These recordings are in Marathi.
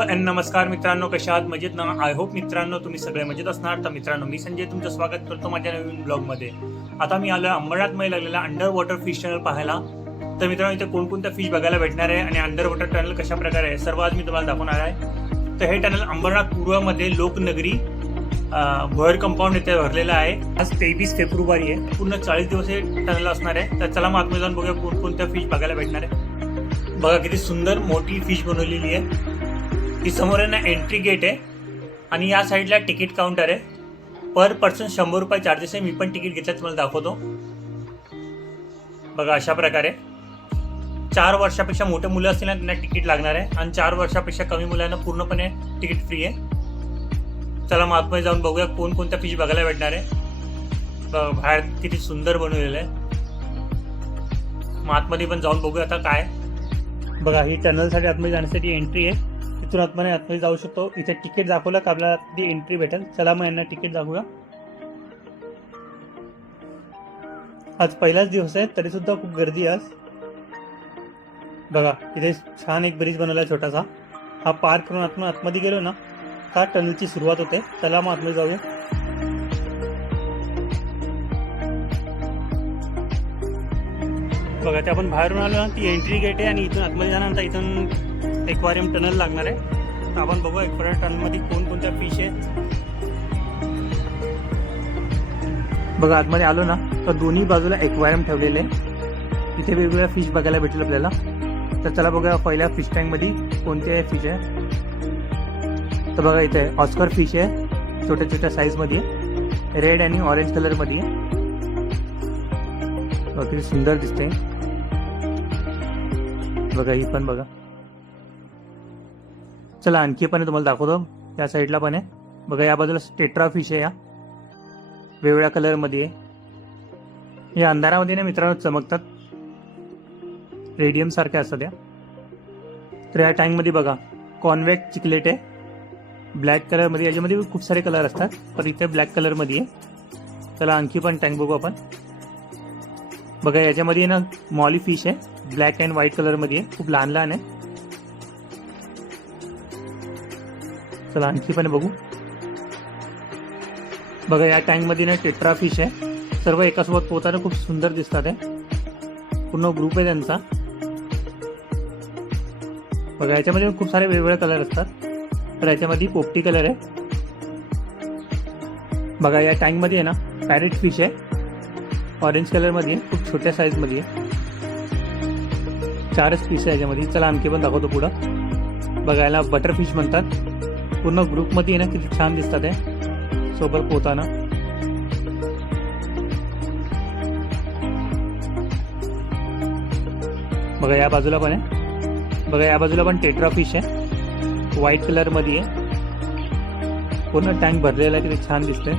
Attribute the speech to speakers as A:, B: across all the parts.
A: अँड नमस्कार मित्रांनो कशा आहात? मजेत ना? आय होप मित्रांनो तुम्ही सगळे मजेत असणार. तर मित्रांनो मी संजय तुमचं स्वागत करतो माझ्या नवीन ब्लॉगमध्ये आता मी आलो अंबरनाथमध्ये लागलेला अंडर वॉटर फिश टनल पाहायला. तर मित्रांनो इथे कोणकोणत्या फिश बघायला भेटणार आहे आणि अंडर वॉटर टनल कशा प्रकारे आहे सर्व आज मी तुम्हाला दाखवणार आहे. तर हे टनल अंबरनाथ पूर्वमध्ये लोकनगरी भर कंपाऊंड इथे भरलेलं आहे. आज तेवीस फेब्रुवारी आहे. पूर्ण चाळीस दिवस हे टनल असणार आहे. तर चला मग आतमध्ये जाऊन बघूया कोणकोणत्या फिश बघायला भेटणार आहे. बघा किती सुंदर मोठी फिश बनवलेली आहे. ही समोर आहे ना एंट्री गेट आहे. आणि या साईडला तिकीट काउंटर आहे. पर पर्सन शंभर रुपये चार्जेस आहे. मी पण तिकीट घेतलं तुम्हाला दाखवतो. बघा अशा प्रकारे. चार वर्षापेक्षा मोठे मुलं असतील ना त्यांना तिकीट लागणार आहे. आणि चार वर्षापेक्षा कमी मुलांना पूर्णपणे तिकीट फ्री आहे. चला मग आतमध्ये जाऊन बघूया कोणकोणत्या फिश बघायला भेटणार आहे. बाहेर किती सुंदर बनवलेलं आहे. मग आतमध्ये पण जाऊन बघूया आता काय बघा ही टनलसाठी आतमध्ये जाण्यासाठी एंट्री आहे. इथून आतमध्ये आतमध्ये जाऊ शकतो. इथे तिकीट दाखवलं का आपल्याला ती एंट्री भेटेल? चला मग यांना तिकीट दाखवूया. आज पहिलाच दिवस आहे तरी सुद्धा खूप गर्दी आहे आज. बघा इथे छान एक ब्रिज बनवला आहे छोटासा. हा पार करून आतमध्ये आतमध्ये गेलो ना का टनलची सुरुवात होते. चला मग आतमध्ये जाऊया. बघा ते आपण बाहेरून आलो ना ती एंट्री गेट आहे आणि इथून आतमध्ये जाणार इथून एक्वारियम टनल लागणार आहे. तर आपण बघू एक्वारियम टनलमध्ये कोणकोणत्या फिश आहे बघा आतमध्ये आलो ना तर दोन्ही बाजूला एक्वायरम ठेवलेले आहे. इथे वेगवेगळ्या फिश बघायला भेटेल आपल्याला. तर चला बघा पहिल्या फिश टँकमध्ये कोणते फिश आहे. तर बघा इथे ऑस्कर फिश आहे छोट्या छोट्या साईजमध्ये आहे. रेड आणि ऑरेंज कलरमध्ये आहे. किती सुंदर दिसते. बघा ही पण बघा. चला आणखी पण आहे तुम्हाला दाखवतो. या साईडला पण आहे. बघा या बाजूला टेट्रा फिश आहे या. वेगळ्या कलरमध्ये आहे. या अंधारामध्ये ना मित्रांनो चमकतात. रेडियम सारख्या असतात या. तर या टँकमध्ये बघा कॉन्वेक्ट चिकलेट आहे. ब्लॅक कलरमध्ये याच्यामध्ये खूप सारे कलर असतात. पण इथे ब्लॅक कलरमध्ये आहे. चला आणखी पण टँक बघू आपण. बघा याच्यामध्ये ना मॉली फिश आहे. ब्लॅक अँड व्हाईट कलरमध्ये आहे. खूप लहान लहान आहे. चला आणखी पण बघू. बघा या टँकमध्ये ना टेट्रा फिश आहे. सर्व एकासोबत पोहताना खूप सुंदर दिसतात आहे पूर्ण ग्रुप आहे त्यांचा. बघा याच्यामध्ये खूप सारे वेगवेगळे कलर असतात. तर याच्यामध्ये पोपटी कलर आहे. बघा या टँकमध्ये आहे ना पॅरेट फिश आहे. ऑरेंज कलरमध्ये मध्ये खूप छोट्या साईजमध्ये मध्ये चारच पीस आहे याच्यामध्ये. चला आणखी पण दाखवतो पुढं. बघायला बटरफिश म्हणतात. पूर्ण ग्रुपमध्ये आहे ना किती छान दिसतात आहे सोबत पोहताना. बघा या बाजूला पण आहे. बघा या बाजूला पण टेट्रा फिश आहे. व्हाईट कलरमध्ये आहे. पूर्ण टँक भरलेला आहे किती छान दिसतंय.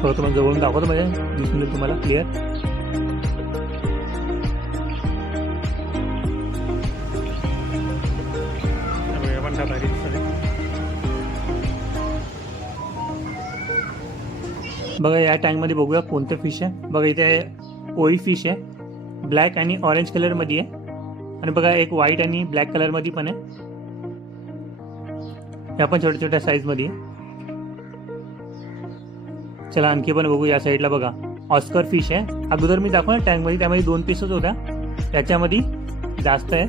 A: थोडं तुम्हाला जवळून दाखवतो म्हणजे दिसून तुम्हाला क्लिअर बघा या टँकमध्ये बघूया कोणतं फिश आहे. बघा इथे ओई फिश आहे. ब्लॅक आणि ऑरेंज कलरमध्ये आहे. आणि बघा एक व्हाईट आणि ब्लॅक कलरमध्ये पण आहे. या पण छोट्या छोट्या साईजमध्ये चला आणखी पण बघू या साईडला बघा. ऑस्कर फिश आहे. अगोदर मी दाखवलं टँकमध्ये त्यामध्ये दोन पीसच होत्या. त्याच्यामध्ये जास्त आहे.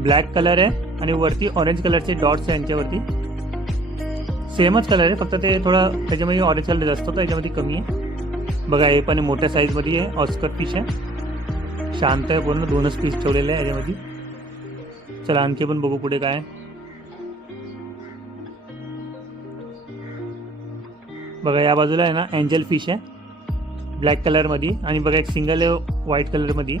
A: ब्लॅक कलर आहे आणि वरती ऑरेंज कलरचे डॉट्स आहे यांच्यावरती. सेमच कलर आहे फक्त ते थोडं त्याच्यामध्ये ऑरेंज कलर जास्त होतं याच्यामध्ये कमी आहे. बघा हे पण मोठ्या साईजमध्ये आहे ऑस्कर फिश आहे. शांत आहे पूर्ण दोनच पीस ठेवलेले आहे याच्यामध्ये. चला आणखी पण बघू पुढे काय बघा या बाजूला आहे ना एंजल फिश आहे. ब्लॅक कलरमध्ये आणि बघा एक सिंगल आहे व्हाईट कलरमध्ये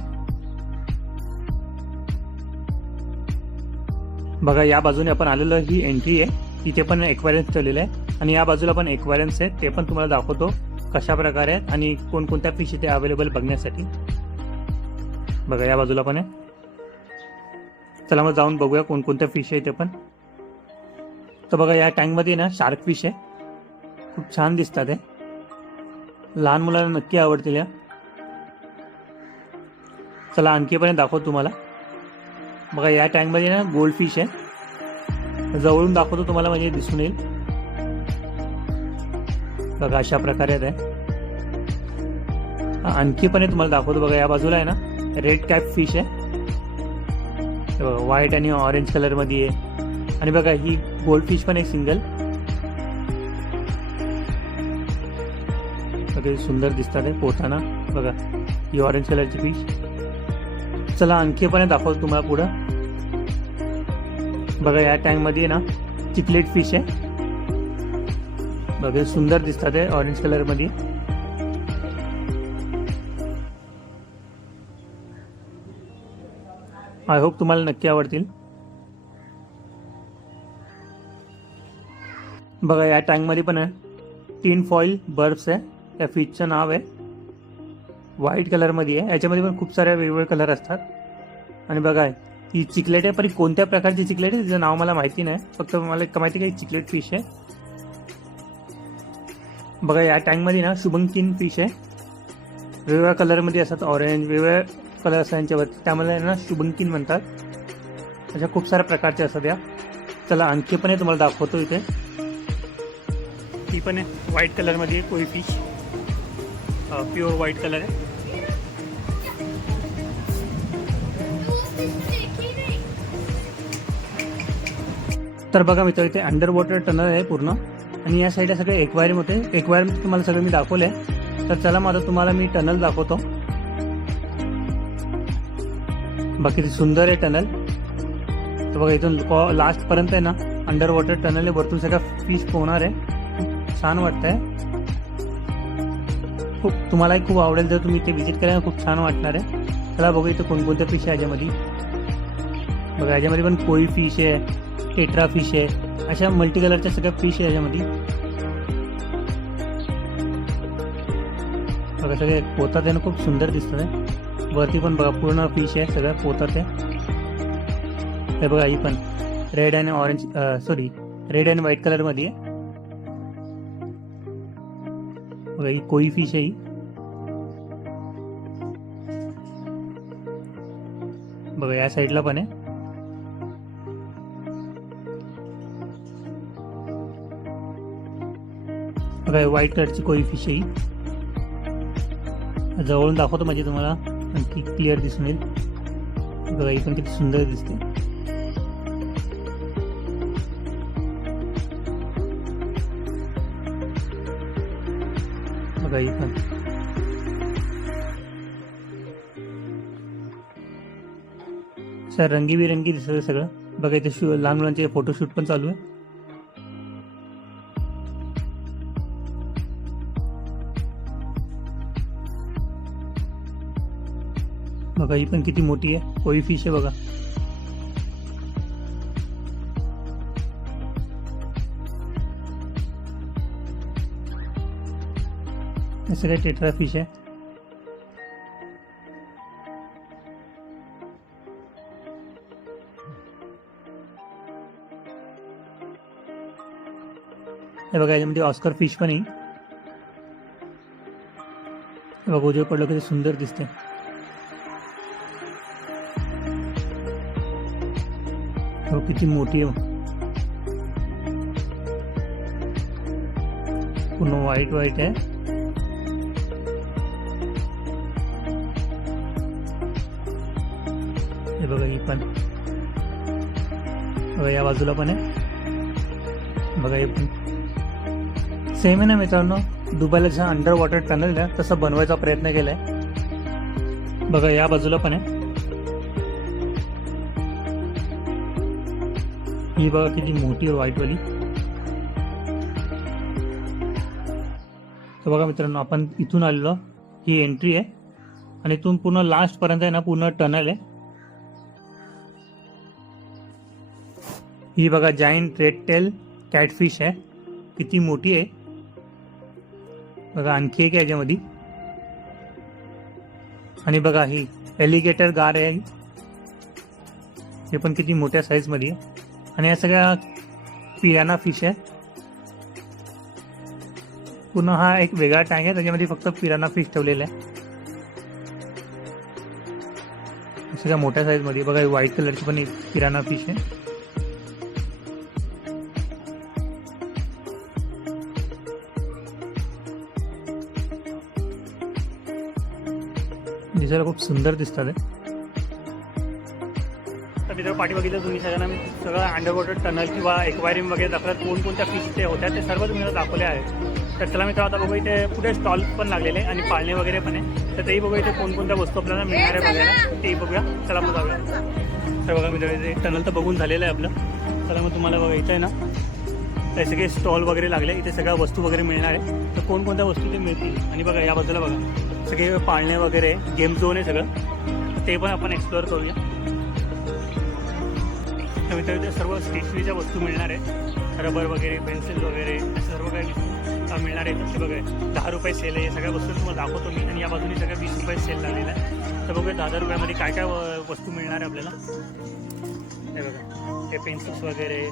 A: बघा या बाजूने आपण आलेलं ही एंट्री आहे. तिथे पण एक्वायरन्स ठेवलेलं आहे. आणि या बाजूला पण एक्वायरन्स आहे ते पण तुम्हाला दाखवतो कशा प्रकारे आहेत आणि कोणकोणत्या फिश इथे अवेलेबल बघण्यासाठी. बघा या बाजूला पण आहे. चला मग जाऊन बघूया कोणकोणत्या फिश आहे इथे पण. तर बघा या टँकमध्ये ना शार्क फिश आहे. खूप छान दिसतात आहे लहान मुलांना नक्की आवडतील या. चला आणखी पण दाखवतो तुम्हाला. बघा या टँकमध्ये ना गोल्ड फिश आहे. जवळून दाखवतो तुम्हाला म्हणजे दिसून येईल. बघा अशा प्रकारे आहे. आणखी पण आहे तुम्हाला दाखवतो बघा या बाजूला आहे ना रेड कॅप फिश आहे. बघा व्हाईट आणि ऑरेंज कलरमध्ये आहे. आणि बघा ही गोल्ड फिश पण आहे सिंगल सुंदर दिसतात आहे पोहताना बघा ही ऑरेंज कलरची फिश चला आणखी पण आहे दाखवतो तुम्हाला पुढं. बघा या टँकमध्ये ना चिकलेट फिश आहे. बघा सुंदर दिसतात आहे ऑरेंज कलरमध्ये. आय होप तुम्हाला नक्की आवडतील. बघा या टँकमध्ये पण आहे. टीन फॉईल बर्ब्स आहे. या फिशचं नाव आहे. व्हाईट कलरमध्ये आहे. याच्यामध्ये पण खूप सारे वेगवेगळे कलर असतात. आणि बघा ही चिकलेट आहे पण कोणत्या प्रकारची चिकलेट आहे? तिचं नाव मला माहिती नाही. फक्त मला एक माहिती आहे चिकलेट फिश आहे. बघा या टँकमध्ये ना शुभंकिन फिश आहे. वेगवेगळ्या कलरमध्ये असतात ऑरेंज वेगवेगळ्या कलर असतात यांच्यावर त्यामध्ये ना शुभंकिन म्हणतात. अशा खूप साऱ्या प्रकारच्या असतात या. चला आणखी पण आहे तुम्हाला दाखवतो इथे. ती पण आहे व्हाईट कलरमध्ये आहे कोई फिश प्युअर व्हाईट कलर आहे. तर बघा मित्र इथे अंडर वॉटर टनल आहे पूर्ण. आणि या साईडला सगळे एक्वायरियम होते. एक्वायरियम तुम्हाला सगळं मी दाखवलंय. तर चला माझं तुम्हाला मी टनल दाखवतो. बाकी सुंदर आहे टनल तर बघा इथून लास्ट पर्यंत आहे ना अंडर वॉटर टनल आहे. वरतून सगळं फिश पोहणार आहे. छान वाटतंय. खूप तुम्हालाही खूप आवडेल जर तुम्ही इथे व्हिजिट करायला खूप छान वाटणार आहे. चला बघू इथे कोणकोणत्या फिश आहे याच्यामध्ये. बघा याच्यामध्ये पण कोळी फिश आहे. टेट्रा फिश आहे. अशा मल्टी कलरच्या सगळ्या फिश आहे याच्यामध्ये. बघा सगळे पोतात आहे ना खूप सुंदर दिसतात आहे. वरती पण बघा पूर्ण फिश आहे सगळ्या पोतात आहे. हे बघा ही पण रेड आणि orange sorry red and white कलरमध्ये आहे. बघा ही कोई फिश आहे ही. बघा या साईडला पण आहे. बघा व्हाईट कलरची कोई फिश आहे जवळून दाखवतो म्हणजे तुम्हाला. आणखी क्लिअर दिसून येईल. बघा ही पण किती सुंदर दिसते. बघा ही पण. सर रंगीबिरंगी दिसत आहे सगळं. बघा इथे शू लहान मुलांचे फोटोशूट पण चालू आहे. बघा ही पण किती मोठी आहे कोई फ़िश आहे बघा सगळे टेट्रा फ़िश आहे हे बघा याच्यामध्ये ऑस्कर फ़िश पण आहे बघा उजेड पडलं किती सुंदर दिसते किती मोठी पूर्ण व्हाईट व्हाईट आहे. हे बघा ही पण. बघा या बाजूला पण आहे. बघा हे पण. सेम आहे ना मित्रांनो दुबईला जसं अंडर वॉटर टनल आहे तसं बनवायचा प्रयत्न केलाय. बघा या बाजूला पण आहे. ही बघा किती मोठी आहे व्हाईटवाली तर बघा मित्रांनो आपण इथून आलेलो. ही एंट्री आहे. आणि इथून पूर्ण लास्ट पर्यंत आहे ना पूर्ण टनल आहे. ही बघा जाईंट रेड टेल कॅटफिश आहे. किती मोठी आहे. बघा आणखी एक याच्यामध्ये. आणि बघा ही एलिगेटर गार आहे. हे पण किती मोठ्या साईजमध्ये आहे. आणि या सगळ्या पियाना फिश आहे. पुन्हा हा एक वेगळा टँक आहे त्याच्यामध्ये फक्त पिराना फिश ठेवलेला आहे. सगळ्या मोठ्या साईजमध्ये बघा व्हाईट कलरची पण पिराना फिश आहे. दिसायला खूप सुंदर दिसतात तिथं पाठी बघितलं तुम्ही सगळ्यांना. मी सगळं अंडर वॉटर टनल किंवा एक्वायरियम वगैरे दाखवत कोणकोणत्या फिश ते होत्या ते सर्व तुम्ही दाखवले आहे तर चला मित्र आता बघू इथे पुढे स्टॉल पण लागलेले आहे आणि पाळणे वगैरे पण आहे. तर तेही बघू इथे कोणकोणत्या वस्तू आपल्याला मिळणार आहे वगैरे तेही बघूया. चला मग जाऊया. तर बघा मित्र इथे टनल तर बघून झालेलं आहे आपलं. चला मग तुम्हाला बघा आहे ना ते सगळे स्टॉल वगैरे लागले. इथे सगळ्या वस्तू वगैरे मिळणार आहे. तर कोणकोणत्या वस्तू ते मिळतील? आणि बघा या बाजूला बघा. सगळे पाळणे वगैरे गेम झोन आहे सगळं. ते पण आपण एक्सप्लोअर करूया. तर मित्र इथे सर्व स्टेशनरीच्या वस्तू मिळणार आहे रबर वगैरे पेन्सिल वगैरे सर्व काही मिळणार आहे ते बघा दहा रुपये सेल आहे. सगळ्या वस्तू तुम्हाला दाखवतो मी. आणि या बाजूने सगळ्या वीस रुपये सेल लागलेला आहे. तर बघूया दहा हजार रुपयामध्ये काय काय व- वस्तू मिळणार आहे आपल्याला. हे बघा हे पेन्सिल्स वगैरे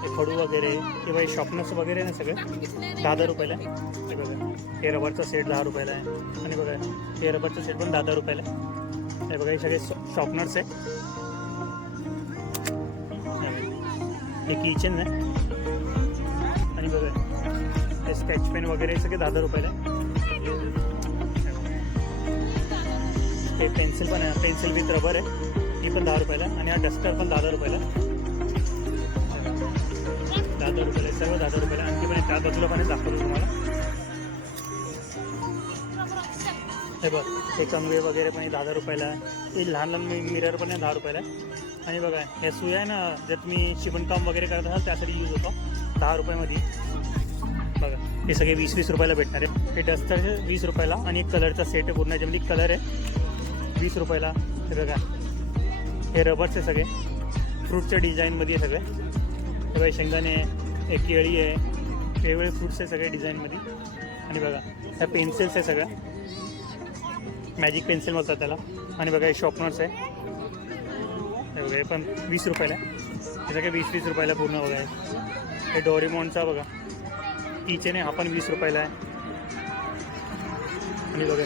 A: हे खडू वगैरे किंवा हे शॉपनर्स वगैरे ना सगळं. दहा दहा रुपयाला आहे. हे बघा हे रबरचा सेट दहा रुपयाला आहे. आणि बघा हे रबरचा सेट पण दहा दहा रुपयाला आहे. हे बघा हे सगळे शॉपनर्स आहे. हे किचन आहे. आणि बघा हे स्केच पेन वगैरे सगळे दहा दहा रुपयाला हे पेन्सिल पण आहे पेन्सिल विथ रबर आहे. ती पण दहा रुपयाला आणि हा डस्टर पण दहा दहा रुपयाला दहा दहा रुपयाला सर्व दहा रुपयाला आणखी पण त्या बाजूला पण आहे, दाखवतो तुम्हाला. हे बघ हे कनवे वगैरे पण दहा रुपयाला हे लहान लहान मिरर पण आहे दहा रुपयाला आणि बघा हे सुया आहे ना जर तुम्ही शिवणकाम वगैरे करत असाल त्यासाठी यूज होतो. दहा रुपयामध्ये. बघा हे सगळे वीस वीस रुपयाला भेटणार आहे. हे डस्टर वीस रुपयाला आणि एक कलरचा सेट आहे पूर्ण याच्यामध्ये कलर आहे. वीस रुपयाला. हे बघा हे रबर्स आहे सगळे. फ्रूटच्या डिझाईनमध्ये आहे सगळे. हे बघा शेंगदाणे आहे एक केळी आहे. वेगवेगळे फ्रूट्स आहे सगळे डिझाईनमध्ये. आणि बघा ह्या पेन्सिल्स आहे सगळ्या. मॅजिक पेन्सिल म्हणतात त्याला. आणि बघा हे शॉपनर्स आहे. हे बघा हे पण वीस रुपयाला आहे. हे काय वीस वीस रुपयाला पूर्ण हो बघा आहे. हे डोरेमॉनचा बघा. किचन आहे हा पण वीस रुपयाला आहे. आणि बघा.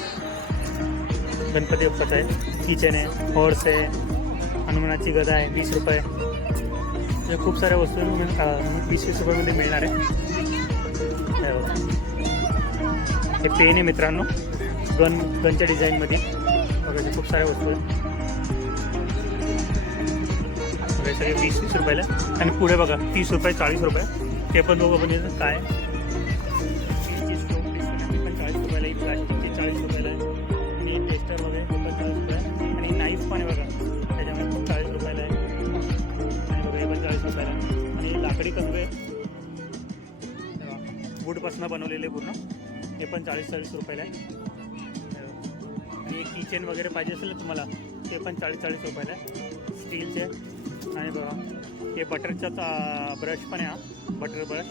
A: गणपती बाप्पाचा आहे. किचन आहे हॉर्स आहे. हनुमानाची गदा आहे वीस रुपये. म्हणजे खूप साऱ्या वस्तू वीस वीस रुपयामध्ये मिळणार आहे. हे पेन आहे मित्रांनो. गन गनच्या डिझाईनमध्ये. बघा खूप साऱ्या वस्तू आहेत. हे सगळे वीस वीस रुपयाला. आहे. आणि पुढे बघा तीस रुपये चाळीस रुपये. ते पण दोघं म्हणजे काय चाळीस रुपयाला एक प्लास्टिकची चाळीस रुपयाला आहे आणि टेस्टर वगैरे ते पण चाळीस रुपये आणि नाईफ पण आहे बघा त्याच्यामध्ये पण चाळीस रुपयाला आहे आणि बघा हे पण चाळीस रुपयाला आणि लाकडी कंगवे वूडपासून बनवलेले पूर्ण. हे पण चाळीस चाळीस रुपयाला आहे. आणि एक किचन वगैरे पाहिजे असेल तुम्हाला ते पण चाळीस चाळीस रुपयाला आहे. स्टीलचे आणि बघा हे बटरचा ब्रश पण आहे हा. Butter brush.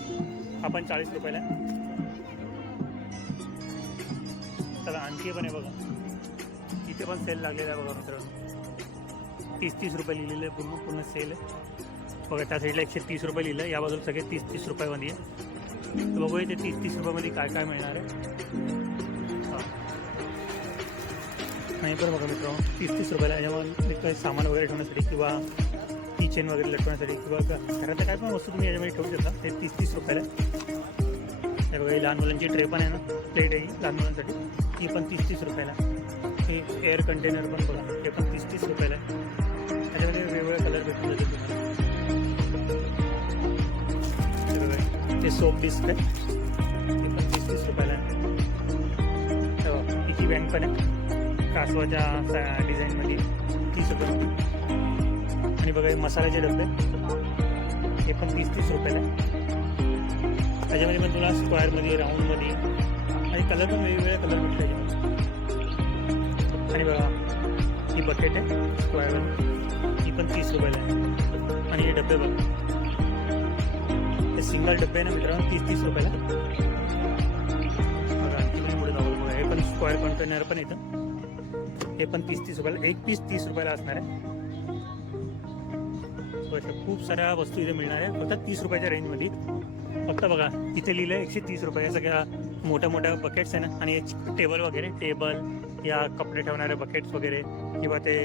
A: हा पण चाळीस रुपयाला आहे. चला आणखी पण आहे बघा. इथे पण सेल लागलेला आहे बघा मित्रांनो. तीस तीस रुपये लिहिलेलं आहे पूर्ण पूर्ण सेल आहे. बघा त्या साईडला एकशे तीस रुपये लिहिलं या बाजूला सगळे तीस तीस रुपयामध्ये आहे. तर बघूया इथे तीस तीस रुपयामध्ये काय काय मिळणार आहे. नाही बरं बघा मित्रांनो तीस तीस रुपयाला याच्यामध्ये काही सामान वगैरे ठेवण्यासाठी किंवा किचन वगैरे लटवण्यासाठी किंवा घ- घरातल्या काय पण वस्तू तुम्ही याच्यामध्ये ठेवू शकता. ते तीस तीस रुपयाला हे बघा लहान मुलांची ट्रे पण आहे ना. प्लेट आहे लहान मुलांसाठी. ती पण तीस तीस रुपयाला हे एअर कंटेनर पण बघा. ते पण तीस तीस रुपयाला त्याच्यामध्ये वेगवेगळे कलर भेटून जाते तुम्हाला. ते सोप डिस्क आहे. ते पण तीस तीस रुपयाला तिची बँक पण आहे. कासवाच्या डिझाईनमध्ये तीस रुपये. आणि बघा हे मसाल्याचे डबे. हे पण तीस तीस रुपयाला त्याच्यामध्ये पण तुला स्क्वायरमध्ये राऊंडमध्ये आणि कलर पण वेगवेगळे कलर भेटले. आणि बघा ही बकेट आहे स्क्वायर ही पण तीस रुपयाला आहे. आणि हे डबे बघा. हे सिंगल डबे आहे ना मित्रांनो तीस तीस रुपयाला. बघा आणखी पण पुढे जाऊ बघा. हे पण स्क्वायर कंटेनर पण येतं हे पण तीस तीस रुपयाला. एक पीस तीस रुपयाला असणार आहे. खूप साऱ्या वस्तू इथे मिळणार आहे फक्त तीस रुपयाच्या रेंजमध्ये फक्त बघा इथे लिहिलं आहे एकशे तीस रुपये. या सगळ्या मोठ्या बकेट्स आहे ना. आणि टेबल वगैरे टेबल या कपडे ठेवणारे बकेट्स वगैरे किंवा ते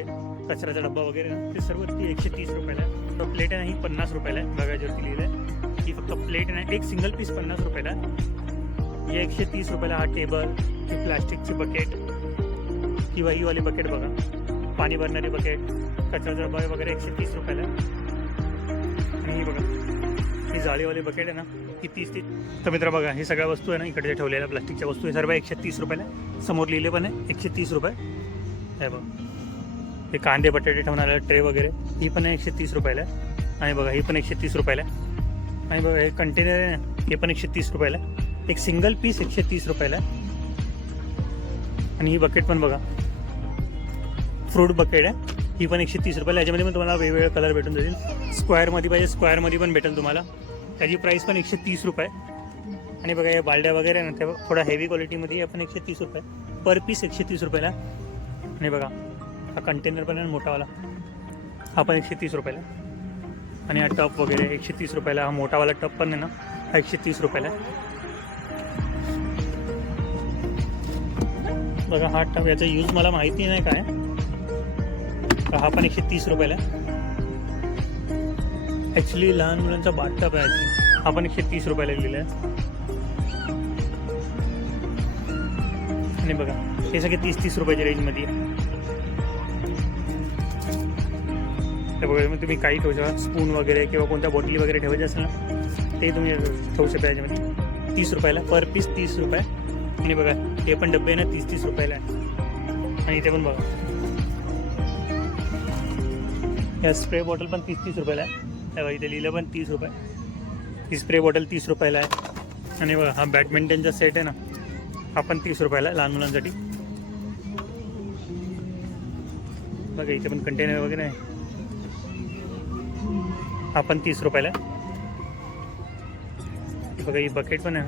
A: कचऱ्याचा डब्बा ना, ते सर्व ती एकशे तीस रुपयाला आहे तर प्लेट ना ही पन्नास रुपयाला आहे. बघा ज्यावरती लिहिलं आहे ही प्लेट आहे एक सिंगल पीस पन्नास रुपयाला ही एकशे तीस रुपयाला हा टेबल ही प्लास्टिकची बकेट किंवा ही वाली बकेट बघा. पाणी भरणारी बकेट कचरा डबा वगैरे एकशे तीस रुपयाला. आणि ही बघा ही जाळीवाली बकेट आहे ना ही तीस तीस तर मित्र बघा हे सगळ्या वस्तू आहे ना इकडे ठेवलेल्या प्लास्टिकच्या वस्तू हे सर्व एकशे तीस रुपयाला समोर लिहिले पण आहे एकशे तीस रुपये हे बघा हे कांदे बटाटे ठेवणारे ट्रे वगैरे ही पण आहे एकशे तीस रुपयाला आहे. आणि बघा ही पण एकशे तीस रुपयाला आहे. आणि बघा हे कंटेनर आहे हे पण एकशे तीस रुपयाला आहे. एक सिंगल पीस एकशे तीस रुपयाला आहे. आणि ही बकेट पण बघा फ्रूट बकेट आहे ही पण एकशे तीस रुपयाला. याच्यामध्ये पण तुम्हाला वेगवेगळे कलर भेटून जातील. स्क्वेअरमध्ये पाहिजे स्क्वेअरमध्ये पण भेटेल तुम्हाला. त्याची प्राईस पण एकशे तीस रुपये. आणि बघा या बालड्या वगैरे ना त्या थोडा हेवी क्वालिटीमध्ये आपण एकशे तीस रुपये. पर पीस एकशे तीस रुपयाला. आणि बघा हा कंटेनर पण आहे ना मोठावाला. हा पण एकशे तीस रुपयाला. आणि हा टप वगैरे एकशे तीस रुपयाला. हा मोठावाला टप पण आहे ना हा एकशे तीस रुपयाला. बघा हा टप याचा यूज मला माहिती नाही काय. हा पण एकशे तीस रुपयाला ॲक्च्युली लहान मुलांचा बाथटप आहे ॲक्च्युली हा पण एकशे तीस रुपयाला लिहिला आहे. आणि बघा हे सगळे तीस तीस रुपयाच्या रेंजमध्ये बघा मग तुम्ही काही ठेवू शकता. स्पून वगैरे किंवा कोणत्या बॉटली वगैरे ठेवायचे असेल ना ते तुम्ही ठेवू शकता याच्यामध्ये. तीस रुपयाला पर पीस तीस रुपये. आणि बघा हे पण डब्बे ना तीस तीस रुपयाला आहे. आणि इथे पण बघा. या स्प्रे बॉटल पण तीस तीस रुपयाला आहे. बघा इथे लिहिलं पण तीस रुपये. ही स्प्रे बॉटल तीस रुपयाला आहे. आणि बघा हा बॅडमिंटनचा सेट आहे ना हा पण तीस रुपयाला आहे लहान मुलांसाठी. बघा इथे पण कंटेनर वगैरे आहे. हा पण तीस रुपयाला आहे. बघा ही बकेट पण आहे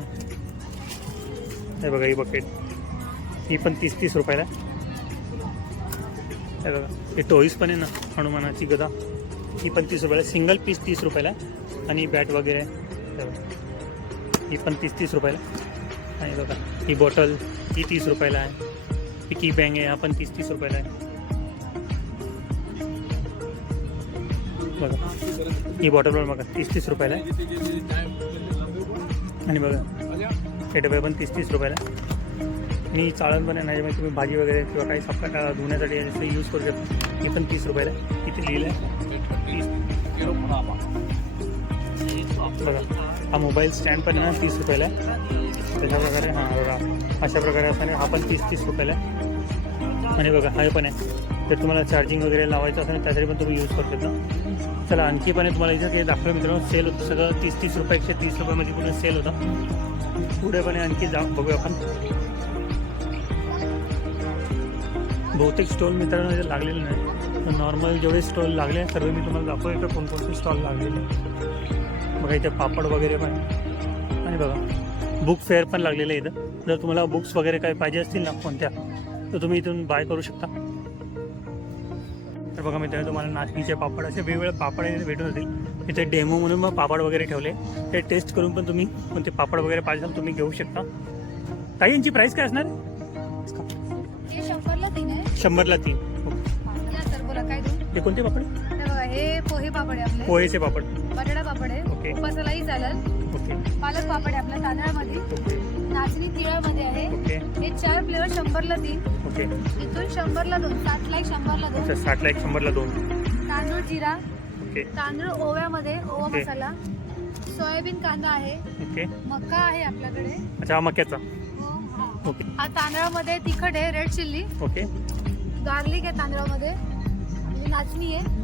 A: हे. बघा ही बकेट ही पण तीस तीस रुपयाला आहे. हे बघा हे टॉईस पण आहे ना. हनुमानाची गदा. ही पण तीस रुपयाला सिंगल पीस तीस रुपयाला आहे. आणि बॅट वगैरे. ही पण तीस तीस रुपयाला. आणि बघा ही बॉटल ही तीस रुपयाला आहे. पिकी बँग आहे हा पण तीस तीस रुपयाला आहे. बघा ही बॉटल पण बघा तीस तीस रुपयाला आहे. आणि बघा हे डबे पण तीस तीस रुपयाला मी चाळण पण आहे नाही तुम्ही भाजी वगैरे किंवा काही सपका धुण्यासाठी यूज करू शकता. हे पण तीस रुपयाला. आहे. लिहिलं आहे बघा हा मोबाईल स्टँड पण आहे ना तीस रुपयाला. आहे तशा प्रकारे हां बघा. अशा प्रकारे असताना हा पण तीस तीस रुपयाला. आहे आणि बघा हा पण आहे. जर तुम्हाला चार्जिंग वगैरे लावायचं असेल त्यासाठी पण तुम्ही यूज करू शकता चला आणखी पण आहे तुम्हाला इथं काही दाखवलं मित्रांनो सेल होतं. सगळं तीस तीस रुपये एकशे तीस रुपयामध्ये पूर्ण सेल होता. पुढे पण आहे आणखी जा बघूया आपण. बहुतेक स्टॉल मित्रांनो लागलेले नाही पण नॉर्मल जेवढे स्टॉल लागले सर्व मी तुम्हाला दाखवतो इथं कोणकोणते स्टॉल लागलेले. बघा इथे पापड वगैरे पण आणि बघा बुक फेअर पण लागलेलं आहे इथं. जर तुम्हाला बुक्स वगैरे काही पाहिजे असतील ना कोणत्या तर तुम्ही इथून बाय करू शकता. तर बघा मित्रांनो तुम्हाला नाचणीचे पापड असे वेगवेगळे पापड भेटून जातील. इथे डेमो म्हणून मग पापड वगैरे ठेवले. ते टेस्ट करून पण तुम्ही कोणते पापड वगैरे पाहिजे तुम्ही घेऊ शकता. ताई यांची प्राईस काय असणार
B: शंभरला तीन. या सर बोला काय देऊ?
A: हे कोणते पापड?
B: हे बघा हे पोहे पापड आहे आपले.
A: पोहेचे पापड.
B: बटाटा पापड आहे.
A: ओके.
B: उपासालाही चालेल.
A: ओके.
B: पालक पापड आहे आपल्या तांदळामध्ये.
A: ओके.
B: नाचणी तिळामध्ये आहे.
A: ओके.
B: हे चार फ्लेवर शंभरला तीन.
A: ओके.
B: इथून शंभरला दोन सातला एक शंभरला
A: अच्छा
B: दोन.
A: साठला एक शंभरला दोन.
B: तांदूळ जिरा.
A: ओके.
B: तांदूळ ओव्यामध्ये ओवा
A: ओके.
B: मसाला. सोयाबीन कांदा आहे.
A: ओके.
B: मका आहे आपल्याकडे.
A: अच्छा हा मक्याचा.
B: हो, हा.
A: ओके.
B: हा तांदळामध्ये तिखट आहे रेड चिल्ली.
A: ओके.
B: गार्लिक आहे तांदळामध्ये. म्हणजे नाचणी आहे.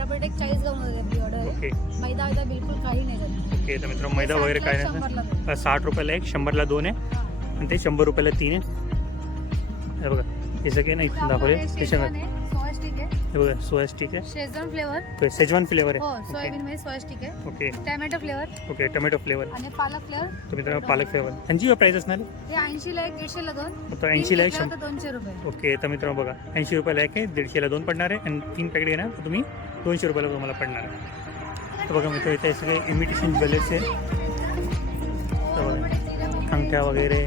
B: रबट एक चाळीस वगैरे आपली ऑर्डर आहे.
A: ओके.
B: मैदा वैदा बिलकुल काही नाही.
A: ओके तर मित्र मैदा वगैरे काय नाही.
B: शंभरला.
A: साठ रुपयाला एक शंभरला दोन आहे.
B: हा.
A: आणि ते शंभर रुपयाला तीन आहे. हे बघा हे सगळे नाही दाखवले.
B: त्यामध्ये
A: हे बघा सोया स्टिक आहे.
B: Schezwan flavour.
A: Okay Schezwan flavour
B: हो
A: आहे
B: सोयाबीन मध्ये सोया स्टिक आहे.
A: Okay.
B: Tomato flavour.
A: Okay tomato flavour.
B: आणि पालक फ्लेवर.
A: तर मित्रांनो पालक फ्लेवर. यांची प्राईस असणार? आहे?
B: हे ऐंशीला एक दीडशेला दोन.
A: तर ऐंशीला एक शंभर
B: तर दोनशे रुपये.
A: ओके तर मित्रांनो बघा ऐंशी रुपयाला एक आहे दीडशेला दोन पडणार आहे आणि तीन पॅकेट घेणार तर तुम्ही दोनशे रुपयाला तुम्हाला पडणार आहे. तर बघा मित्र इथे सगळे इमिटेशन ज्वेलर्स आहे तर बघा अंगठ्या वगैरे.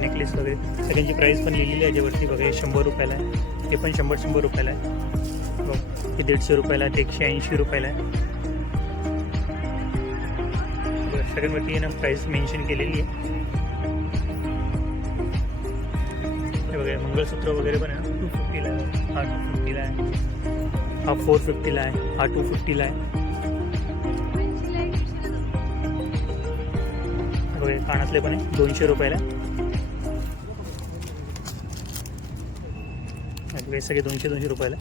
A: नेकलेस वगैरे. सगळ्यांची प्राईस पण लिहिलेली आहे याच्यावरती बघा हे शंभर रुपयाला आहे. हे पण शंभर शंभर रुपयाला आहे. बघा हे दीडशे रुपयाला आहे ते एकशे ऐंशी रुपयाला आहे. बघा, सगळ्यांवरती आहे ना प्राईस मेन्शन केलेली आहे. मंगळसूत्र वगैरे पण आहे. टू फिफ्टीला आहे. हा टू फिफ्टीला आहे. हा फोर फिफ्टीला आहे. हा टू फिफ्टीला आहे. हे बघा, हे कानातले पण आहे दोनशे रुपयाला हे सगळे दोनशे दोनशे रुपयाला.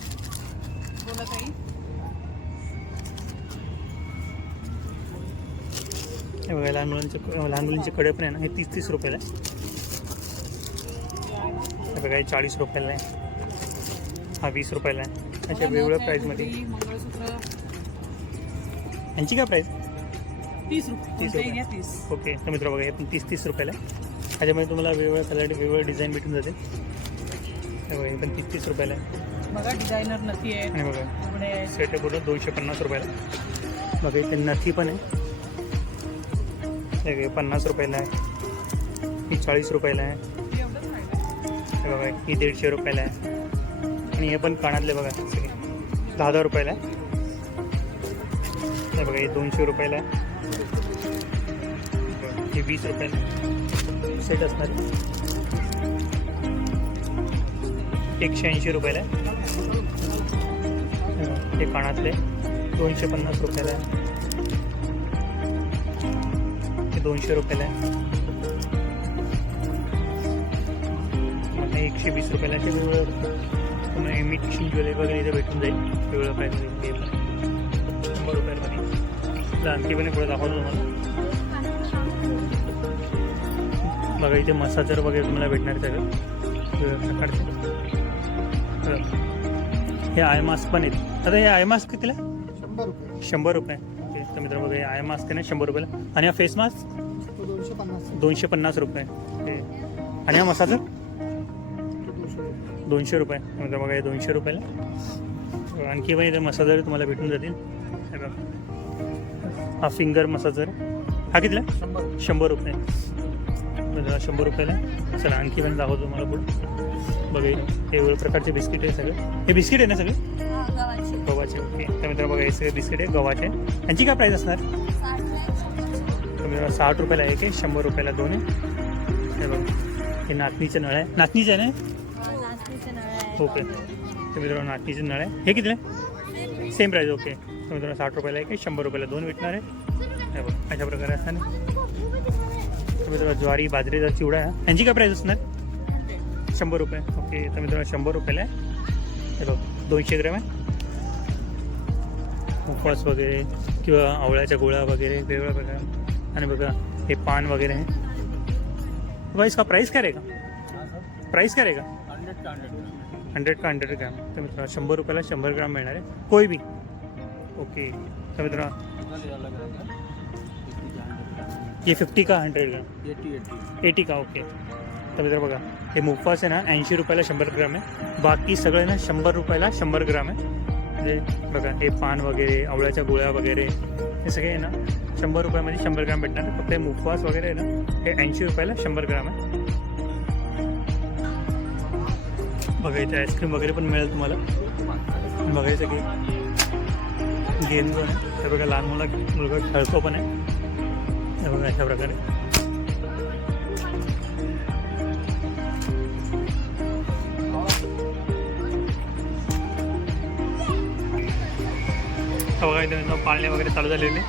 A: हे बघा लहान मुलांचे लहान मुलांचे कडे पण आहे ना हे तीस तीस रुपयाला आहे. हे बघा हे चाळीस रुपयाला आहे. हा वीस रुपयाला आहे. अशा वेगवेगळ्या प्राईजमध्ये यांची काय प्राईस
C: तीस रुपये.
A: तीस रुपये. ओके तर मित्र बघा हे पण तीस तीस रुपयाला आहे. ह्याच्यामध्ये तुम्हाला वेगवेगळ्या कलर वेगवेगळं डिझाईन भेटून जाते हे बघा पण तीस तीस रुपयाला आहे.
C: बघा डिझायनर नथी आहे.
A: आणि बघा. सेट आहे. पूर्ण दोनशे पन्नास रुपयाला. बघा इथे नथी पण आहे. हे पन्नास रुपयाला आहे. ही चाळीस रुपयाला आहे. हे बघा ही दीडशे रुपयाला आहे. आणि हे पण कानातले बघा सगळे. दहा दहा रुपयाला आहे. हे बघा हे दोनशे रुपयाला आहे. हे वीस रुपयाला सेट असणार एकशे ऐंशी रुपयाला आहे. हे कानातले दोनशे पन्नास रुपयाला आहे. हे दोनशे रुपयाला आहे. एकशे वीस रुपयाला असे वेगळं तुम्हाला इमिटेशन ज्वेलरी वगैरे इथे भेटून जाईल. वेगळं प्राईजमध्ये पण शंभर रुपयामध्ये तर. आणखी पण पुढे दाखवतो तुम्हाला. बघा इथे मसाजर वगैरे तुम्हाला भेटणार सगळं वेगवेगळ्या हे आय मास्क पण आहेत. आता हे आय मास्क कितीला?
D: शंभर रुपये.
A: शंभर रुपये. ओके तर मित्र बघा हे आय मास्क आहे ना शंभर रुपयाला. आणि हा फेस मास्क?
D: तो दोनशे पन्नास.
A: दोनशे पन्नास रुपये. ओके. आणि हा मसाजर?
D: तो दोनशे रुपये.
A: दोनशे रुपये म्हणजे बघा हे दोनशे रुपयाला. आणखी पण इथे मसाजर तुम्हाला भेटून जातील. हे बघा. हा फिंगर मसाजर. हा कितीला?
D: शंभर रुपये.
A: म्हणजे शंभर रुपयाला. चला आणखी पण दाखवतो तुम्हाला पुढे. बघा हे वेगवेगळ्या प्रकारचे बिस्किट आहे सगळे. हे बिस्किट आहे ना सगळे?
B: गव्हाचे
A: ओके. तर मित्र बघा हे सगळे बिस्किट आहे गव्हाचे यांची काय प्राईस असणार?
B: साठ
A: साठ रुपयाला एक आहे शंभर रुपयाला दोन आहे. हे बघा हे नाचणीचे नळ आहे. नाचणीचे आहे ना? ओके. तर मित्रांनो नाचणीचे नळ आहे. हे किती आहे? Same price okay. तर मित्रांनो साठ रुपयाला एक आहे शंभर रुपयाला दोन भेटणार आहे. हे बघा अशा प्रकारे असणार तर मित्रांनो ज्वारी बाजरीचा चिवडा आहे यांची काय प्राईस असणार शंभर रुपये ओके तर मित्रांनो शंभर रुपयाला आहे हे बघ दोनशे ग्रॅम आहे उपवास वगैरे किंवा आवळ्याच्या गोळ्या वगैरे वेगवेगळ्या प्रकार। आणि बघा हे पान वगैरे आहे बघा इसका प्राईस काय का प्राईस काय का हंड्रेड का हंड्रेड ग्राम तर मित्रांनो शंभर रुपयाला शंभर ग्राम मिळणार आहे। कोई भी। ओके तर मित्रांनो ये फिफ्टी का hundred gram
D: eighty eighty.
A: Eighty का ओके तर मित्र बघा हे मुफास आहे ना ऐंशी रुपयाला शंभर ग्राम आहे. बाकी सगळे ना शंभर रुपयाला शंभर ग्राम आहे. म्हणजे बघा हे पान वगैरे आवळ्याच्या गोळ्या वगैरे हे सगळे आहे ना शंभर रुपयामध्ये शंभर ग्राम भेटणार. फक्त हे मुफास वगैरे आहे ना हे ऐंशी रुपयाला शंभर ग्राम आहे. बघा इथे आईस्क्रीम वगैरे पण मिळेल तुम्हाला. बघा हे सगळे. गेम पण आहे. हे बघा लहान मुला मुलगा खेळतो पण आहे. हे बघा अशा प्रकारे हा बघा इथे मित्रांनो पाळणे वगैरे चालू झालेले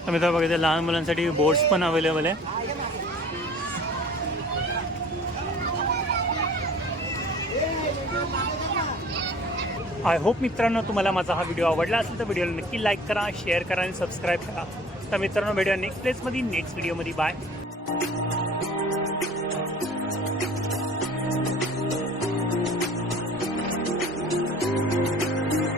A: तर मित्र बघा इथे लहान मुलांसाठी बोर्ड्स पण अवेलेबल आहे आय होप मित्रांनो तुम्हाला माझा हा व्हिडिओ आवडला असेल तर व्हिडिओला नक्की लाईक करा शेअर करा आणि सबस्क्राईब करा. तर मित्रांनो भेटूया नेक्स्ट प्लेसमध्ये नेक्स्ट व्हिडिओमध्ये बाय